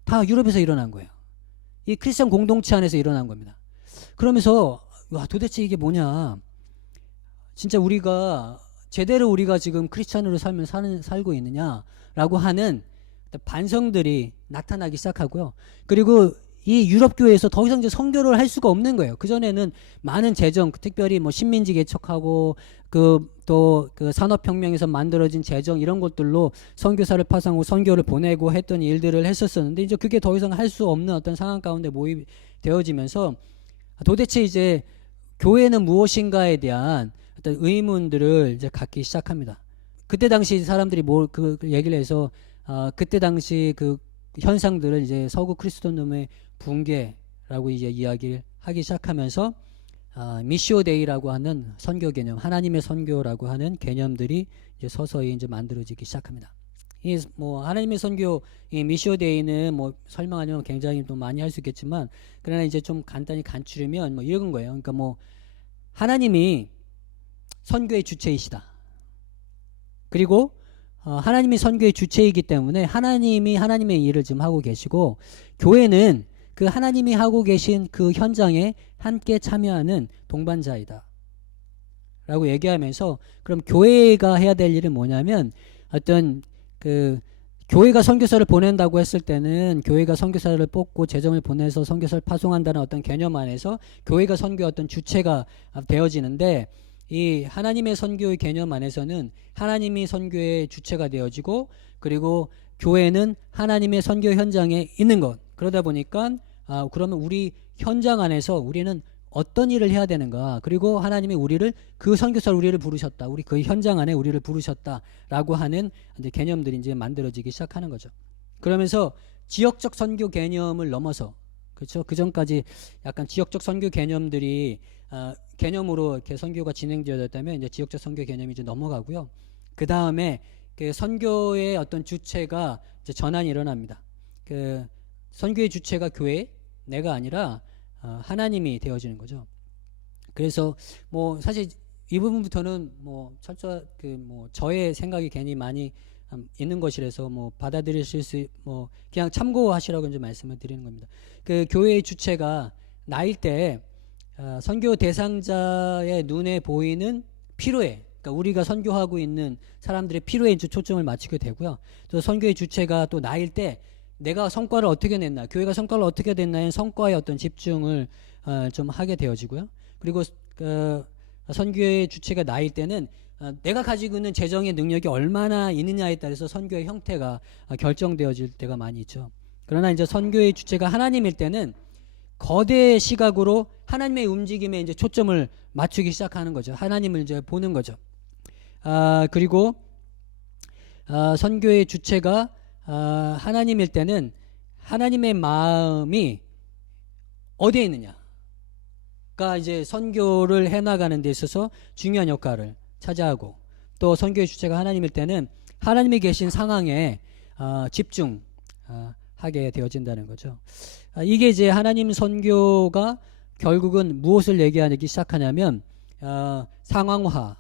다 유럽에서 일어난 거예요. 이 크리스찬 공동체 안에서 일어난 겁니다. 그러면서 와, 도대체 이게 뭐냐? 진짜 우리가 제대로 우리가 지금 크리스찬으로 살고 있느냐라고 하는 반성들이 나타나기 시작하고요. 그리고 이 유럽 교회에서 더 이상 이제 선교를 할 수가 없는 거예요. 그 전에는 많은 재정, 특별히 뭐 식민지 개척하고 또 그 산업혁명에서 만들어진 재정 이런 것들로 선교사를 파송하고 선교를 보내고 했던 일들을 했었었는데 이제 그게 더 이상 할 수 없는 어떤 상황 가운데 모입되어지면서 도대체 이제 교회는 무엇인가에 대한 어떤 의문들을 이제 갖기 시작합니다. 그때 당시 사람들이 그 얘기를 해서 그때 당시 그 현상들을 이제 서구 크리스천dom의 붕괴라고 이제 이야기를 하기 시작하면서 미시오 데이라고 하는 선교 개념, 하나님의 선교라고 하는 개념들이 이제 서서히 이제 만들어지기 시작합니다. 이 뭐 하나님의 선교, 이 미시오 데이는 뭐 설명하려면 굉장히 또 많이 할 수 있겠지만 그러나 이제 좀 간단히 간추리면 뭐 이런 거예요. 그러니까 뭐 하나님이 선교의 주체이시다. 그리고 하나님이 선교의 주체이기 때문에 하나님이 하나님의 일을 지금 하고 계시고 교회는 그 하나님이 하고 계신 그 현장에 함께 참여하는 동반자이다 라고 얘기하면서 그럼 교회가 해야 될 일은 뭐냐면 어떤 그 교회가 선교사를 보낸다고 했을 때는 교회가 선교사를 뽑고 재정을 보내서 선교사를 파송한다는 어떤 개념 안에서 교회가 선교의 어떤 주체가 되어지는데 이 하나님의 선교의 개념 안에서는 하나님이 선교의 주체가 되어지고 그리고 교회는 하나님의 선교 현장에 있는 것. 그러다 보니까 그러면 우리 현장 안에서 우리는 어떤 일을 해야 되는가. 그리고 하나님이 우리를 그 선교사를 우리를 부르셨다. 우리 그 현장 안에 우리를 부르셨다라고 하는 이제 개념들이 이제 만들어지기 시작하는 거죠. 그러면서 지역적 선교 개념을 넘어서 그렇죠. 그 전까지 약간 지역적 선교 개념들이 개념으로 이렇게 선교가 진행되어졌다면 이제 지역적 선교 개념이 이제 넘어가고요. 그 다음에 그 선교의 어떤 주체가 이제 전환이 일어납니다. 그 선교의 주체가 교회, 내가 아니라 하나님이 되어지는 거죠. 그래서 뭐 사실 이 부분부터는 뭐 저의 생각이 괜히 많이 있는 것이라서 뭐 받아들이실 수 뭐 그냥 참고하시라고 이제 말씀을 드리는 겁니다. 그 교회의 주체가 나일 때 선교 대상자의 눈에 보이는 필요에, 그러니까 우리가 선교하고 있는 사람들의 필요에 이제 초점을 맞추게 되고요. 또 선교의 주체가 또 나일 때 내가 성과를 어떻게 냈나, 교회가 성과를 어떻게 냈나의 성과에 어떤 집중을 좀 하게 되어지고요. 그리고 선교의 주체가 나일 때는 내가 가지고 있는 재정의 능력이 얼마나 있느냐에 따라서 선교의 형태가 결정되어질 때가 많이 있죠. 그러나 이제 선교의 주체가 하나님일 때는 거대 시각으로 하나님의 움직임에 이제 초점을 맞추기 시작하는 거죠. 하나님을 이제 보는 거죠. 그리고 선교의 주체가 하나님일 때는 하나님의 마음이 어디에 있느냐가 이제 선교를 해나가는 데 있어서 중요한 역할을 차지하고 또 선교의 주체가 하나님일 때는 하나님이 계신 상황에 집중하게 되어진다는 거죠. 이게 이제 하나님 선교가 결국은 무엇을 얘기하기 시작하냐면 상황화,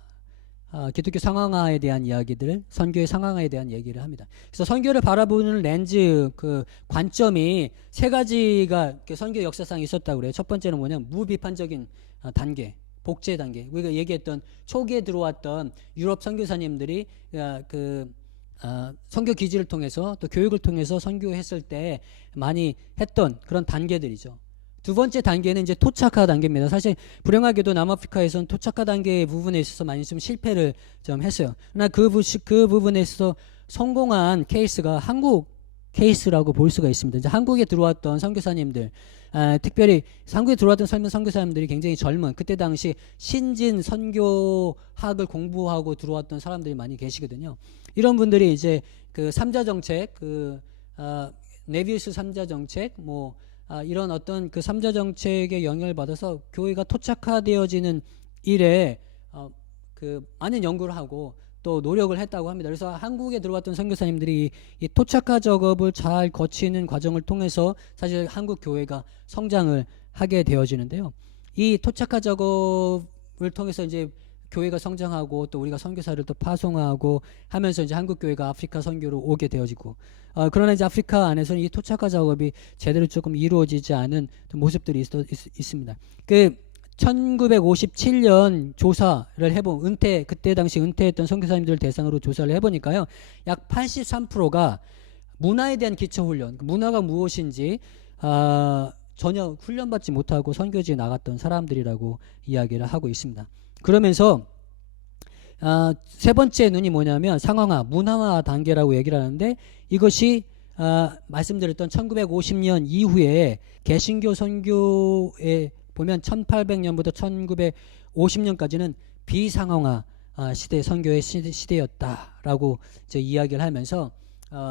기독교 상황화에 대한 이야기들을 선교의 상황화에 대한 얘기를 합니다. 그래서 선교를 바라보는 렌즈 그 관점이 세 가지가 선교 역사상 있었다고 그래요. 첫 번째는 뭐냐면 무비판적인 단계, 복제 단계. 우리가 얘기했던 초기에 들어왔던 유럽 선교사님들이 선교 기지를 통해서 또 교육을 통해서 선교했을 때 많이 했던 그런 단계들이죠. 두 번째 단계는 이제 토착화 단계입니다. 사실 불행하게도 남아프리카에서는 토착화 단계 부분에 있어서 많이 좀 실패를 좀 했어요. 그러나 그 부분에 있어서 성공한 케이스가 한국 케이스라고 볼 수가 있습니다. 이제 한국에 들어왔던 선교사님들, 특별히 한국에 들어왔던 선교사님들이 굉장히 젊은 그때 당시 신진 선교학을 공부하고 들어왔던 사람들이 많이 계시거든요. 이런 분들이 이제 그 3자 정책, 네비우스 3자 정책, 이런 어떤 그 3자 정책의 영향을 받아서 교회가 토착화되어지는 일에 많은 연구를 하고 또 노력을 했다고 합니다. 그래서 한국에 들어왔던 선교사님들이 이 토착화 작업을 잘 거치는 과정을 통해서 사실 한국 교회가 성장을 하게 되어지는데요. 이 토착화 작업을 통해서 이제 교회가 성장하고 또 우리가 선교사를 또 파송하고 하면서 이제 한국 교회가 아프리카 선교로 오게 되어지고 그러나 이제 아프리카 안에서는 이 토착화 작업이 제대로 조금 이루어지지 않은 모습들이 있습니다. 1957년 조사를 해본 그때 당시 은퇴했던 선교사님들 대상으로 조사를 해보니까요, 약 83%가 문화에 대한 기초 훈련, 문화가 무엇인지 전혀 훈련받지 못하고 선교지에 나갔던 사람들이라고 이야기를 하고 있습니다. 그러면서 세 번째 눈이 뭐냐면 상황화, 문화화 단계라고 얘기를 하는데 이것이 말씀드렸던 1950년 이후에 개신교 선교에 보면 1800년부터 1950년까지는 비상황화 시대, 선교의 시대였다라고 이제 이야기를 하면서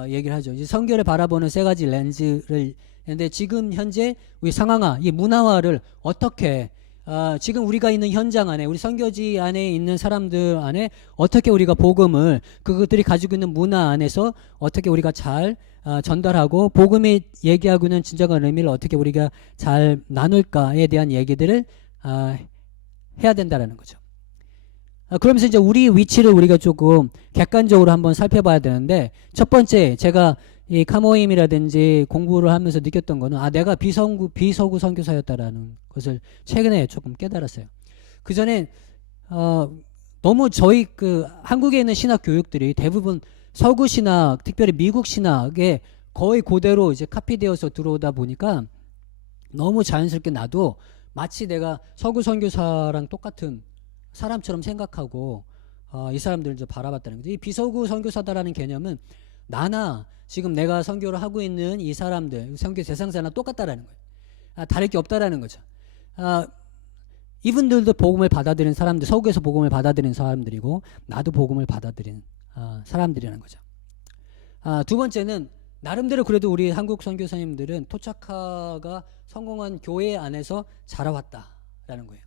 얘기를 하죠. 이제 선교를 바라보는 세 가지 렌즈를 근데 지금 현재 우리 상황화, 이 문화화를 어떻게 지금 우리가 있는 현장 안에 우리 선교지 안에 있는 사람들 안에 어떻게 우리가 복음을 그것들이 가지고 있는 문화 안에서 어떻게 우리가 잘 전달하고 복음이 얘기하고 있는 진정한 의미를 어떻게 우리가 잘 나눌까에 대한 얘기들을 해야 된다라는 거죠. 그러면서 이제 우리 위치를 우리가 조금 객관적으로 한번 살펴봐야 되는데 첫 번째 제가 이 카모임이라든지 공부를 하면서 느꼈던 거는 내가 비서구 선교사였다라는 것을 최근에 조금 깨달았어요. 그 전에 너무 저희 한국에 있는 신학 교육들이 대부분 서구 신학, 특별히 미국 신학에 거의 그대로 이제 카피되어서 들어오다 보니까 너무 자연스럽게 나도 마치 내가 서구 선교사랑 똑같은 사람처럼 생각하고 이 사람들을 이제 바라봤다는 거죠. 이 비서구 선교사다라는 개념은 나나 지금 내가 선교를 하고 있는 이 사람들, 선교 대상자나 똑같다라는 거예요. 다를 게 없다라는 거죠. 이분들도 복음을 받아들인 사람들, 서구에서 복음을 받아들인 사람들이고 나도 복음을 받아들인 사람들이라는 거죠. 두 번째는 나름대로 그래도 우리 한국 선교사님들은 토착화가 성공한 교회 안에서 자라왔다라는 거예요.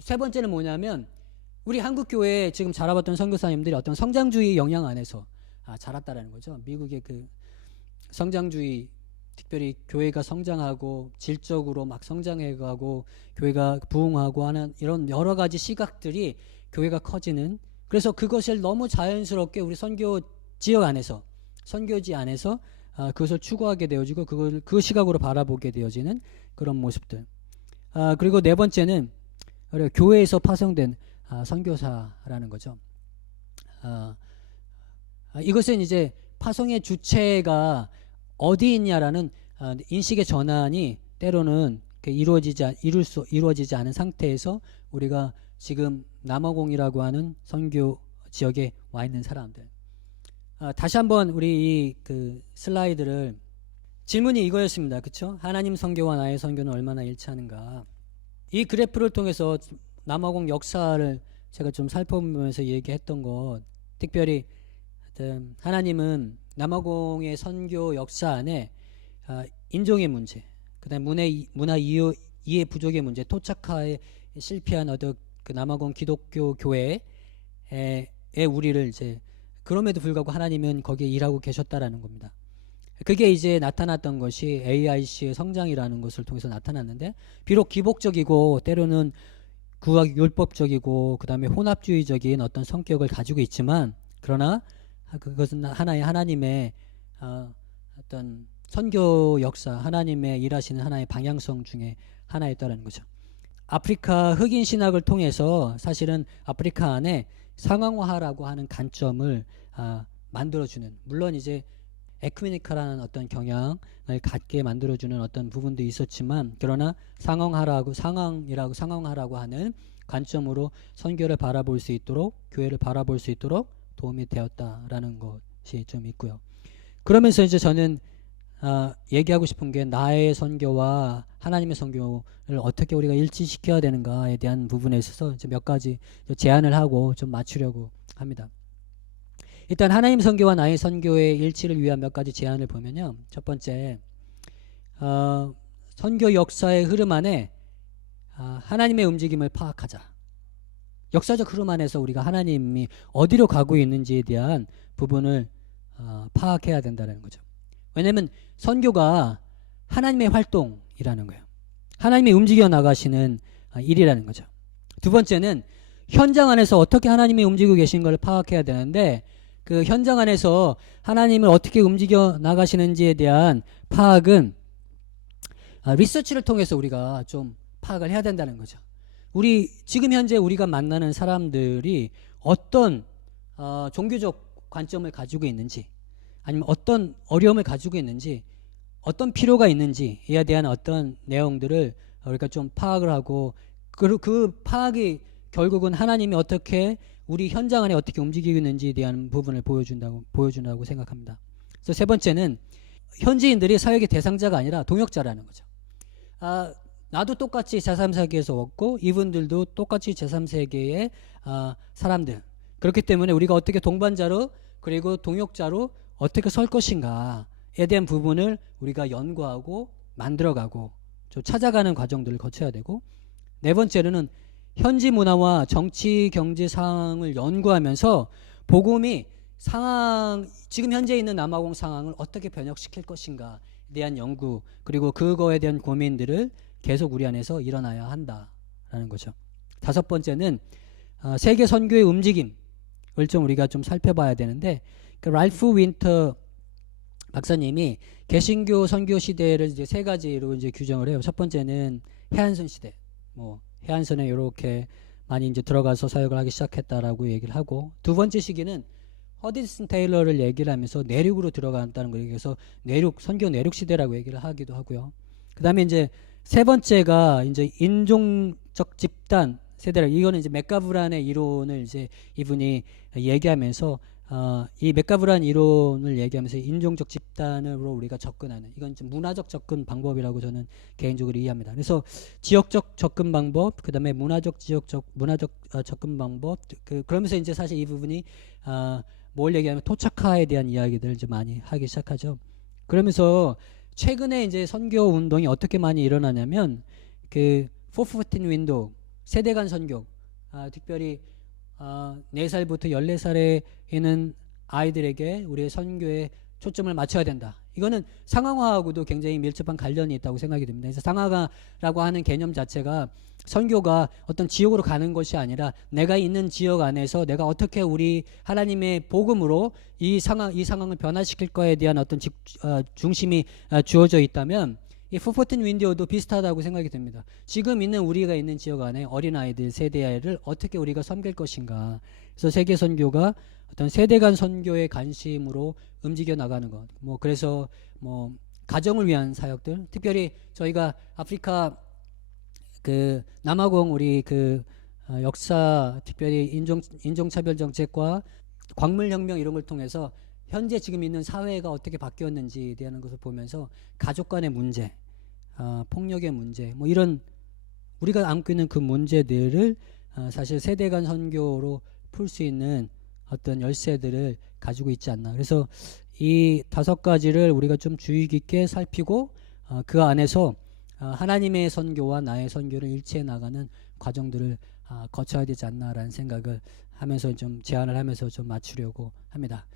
세 번째는 뭐냐면 우리 한국 교회에 지금 자라왔던 선교사님들이 어떤 성장주의 영향 안에서 자랐다라는 거죠. 미국의 그 성장주의, 특별히 교회가 성장하고 질적으로 막 성장해가고 교회가 부흥하고 하는 이런 여러 가지 시각들이 교회가 커지는, 그래서 그것을 너무 자연스럽게 우리 선교 지역 안에서 선교지 안에서 그것을 추구하게 되어지고 그걸 그 시각으로 바라보게 되어지는 그런 모습들. 그리고 네 번째는 교회에서 파송된 선교사라는 거죠. 이것은 이제 파송의 주체가 어디 있냐라는 인식의 전환이 때로는 이루어지지 않은 상태에서 우리가 지금 남아공이라고 하는 선교 지역에 와 있는 사람들. 다시 한번 우리 이 슬라이드를, 질문이 이거였습니다. 그렇죠? 하나님 선교와 나의 선교는 얼마나 일치하는가. 이 그래프를 통해서 남아공 역사를 제가 좀 살펴보면서 얘기했던 것, 특별히 하나님은 남아공의 선교 역사 안에 인종의 문제, 그다음 문화 이해 부족의 문제, 토착화에 실패한 그 남아공 기독교 교회의 우리를 이제 그럼에도 불구하고 하나님은 거기에 일하고 계셨다라는 겁니다. 그게 이제 나타났던 것이 AIC의 성장이라는 것을 통해서 나타났는데, 비록 기복적이고 때로는 구약 율법적이고 그다음에 혼합주의적인 어떤 성격을 가지고 있지만, 그러나 그것은 하나님의 어떤 선교 역사, 하나님의 일하시는 하나의 방향성 중에 하나였다는 거죠. 아프리카 흑인 신학을 통해서 사실은 아프리카 안에 상황화라고 하는 관점을 만들어주는, 물론 이제 에쿠메니카라는 어떤 경향을 갖게 만들어주는 어떤 부분도 있었지만, 그러나 상황화라고 하는 관점으로 선교를 바라볼 수 있도록, 교회를 바라볼 수 있도록 도움이 되었다라는 것이 좀 있고요. 그러면서 이제 저는 얘기하고 싶은 게 나의 선교와 하나님의 선교를 어떻게 우리가 일치시켜야 되는가에 대한 부분에 있어서 이제 몇 가지 제안을 하고 좀 맞추려고 합니다. 일단 하나님 선교와 나의 선교의 일치를 위한 몇 가지 제안을 보면요. 첫 번째, 선교 역사의 흐름 안에 하나님의 움직임을 파악하자. 역사적 흐름 안에서 우리가 하나님이 어디로 가고 있는지에 대한 부분을 파악해야 된다는 거죠. 왜냐하면 선교가 하나님의 활동이라는 거예요. 하나님이 움직여 나가시는 일이라는 거죠. 두 번째는 현장 안에서 어떻게 하나님이 움직이고 계신 걸 파악해야 되는데, 그 현장 안에서 하나님을 어떻게 움직여 나가시는지에 대한 파악은 리서치를 통해서 우리가 좀 파악을 해야 된다는 거죠. 지금 현재 우리가 만나는 사람들이 어떤 종교적 관점을 가지고 있는지, 아니면 어떤 어려움을 가지고 있는지, 어떤 필요가 있는지에 대한 어떤 내용들을 우리가 좀 파악을 하고 그 파악이 결국은 하나님이 어떻게 우리 현장 안에 어떻게 움직이고 있는지에 대한 부분을 보여준다고 생각합니다. 그래서 세 번째는 현지인들이 사역의 대상자가 아니라 동역자라는 거죠. 나도 똑같이 제3세계에서 왔고 이분들도 똑같이 제3세계의 사람들. 그렇기 때문에 우리가 어떻게 동반자로 그리고 동역자로 어떻게 설 것인가에 대한 부분을 우리가 연구하고 만들어가고 좀 찾아가는 과정들을 거쳐야 되고, 네 번째로는 현지 문화와 정치 경제 상황을 연구하면서 복음이 지금 현재 있는 남아공 상황을 어떻게 변혁시킬 것인가에 대한 연구, 그리고 그거에 대한 고민들을 계속 우리 안에서 일어나야 한다라는 거죠. 다섯 번째는 세계 선교의 움직임을 좀 우리가 좀 살펴봐야 되는데, 그 랄프 윈터 박사님이 개신교 선교 시대를 이제 세 가지로 이제 규정을 해요. 첫 번째는 해안선 시대, 해안선에 이렇게 많이 이제 들어가서 사역을 하기 시작했다라고 얘기를 하고, 두 번째 시기는 허디슨 테일러를 얘기를 하면서 내륙으로 들어간다는 걸 얘기해서 선교 내륙 시대라고 얘기를 하기도 하고요. 그 다음에 이제 세 번째가 이제 인종적 집단 세대라. 이거는 이제 맥가브란의 이론을 이제 이분이 얘기하면서 이 맥가브란 이론을 얘기하면서 인종적 집단으로 우리가 접근하는, 이건 좀 문화적 접근 방법이라고 저는 개인적으로 이해합니다. 그래서 지역적 접근 방법, 그 다음에 문화적 접근 방법, 그러면서 이제 사실 이 부분이 뭘 얘기하면 토착화에 대한 이야기들을 이제 많이 하기 시작하죠. 그러면서 최근에 이제 선교 운동이 어떻게 많이 일어나냐면 그 414 윈도우 세대 간 선교, 특별히 4살부터 14살에 있는 아이들에게 우리의 선교에 초점을 맞춰야 된다. 이거는 상황화하고도 굉장히 밀접한 관련이 있다고 생각이 듭니다. 그래서 상황화라고 하는 개념 자체가 선교가 어떤 지역으로 가는 것이 아니라 내가 있는 지역 안에서 내가 어떻게 우리 하나님의 복음으로 이 상황을 변화시킬 거에 대한 어떤 중심이 주어져 있다면 이 414 윈도우도 비슷하다고 생각이 듭니다. 지금 있는 우리가 있는 지역 안에 어린아이들 세대를 어떻게 우리가 섬길 것인가. 그래서 세계 선교가 어떤 세대 간 선교의 관심으로 움직여 나가는 것. 그래서 가정을 위한 사역들, 특별히 저희가 아프리카 남아공 우리 역사, 특별히 인종차별 정책과 광물혁명 이런 걸 통해서 현재 지금 있는 사회가 어떻게 바뀌었는지에 대한 것을 보면서 가족 간의 문제, 폭력의 문제, 이런 우리가 안고 있는 그 문제들을 사실 세대 간 선교로 풀 수 있는 어떤 열쇠들을 가지고 있지 않나. 그래서 이 5가지를 우리가 좀 주의 깊게 살피고 그 안에서 하나님의 선교와 나의 선교를 일치해 나가는 과정들을 거쳐야 되지 않나라는 생각을 하면서 좀 제안을 하면서 좀 맞추려고 합니다.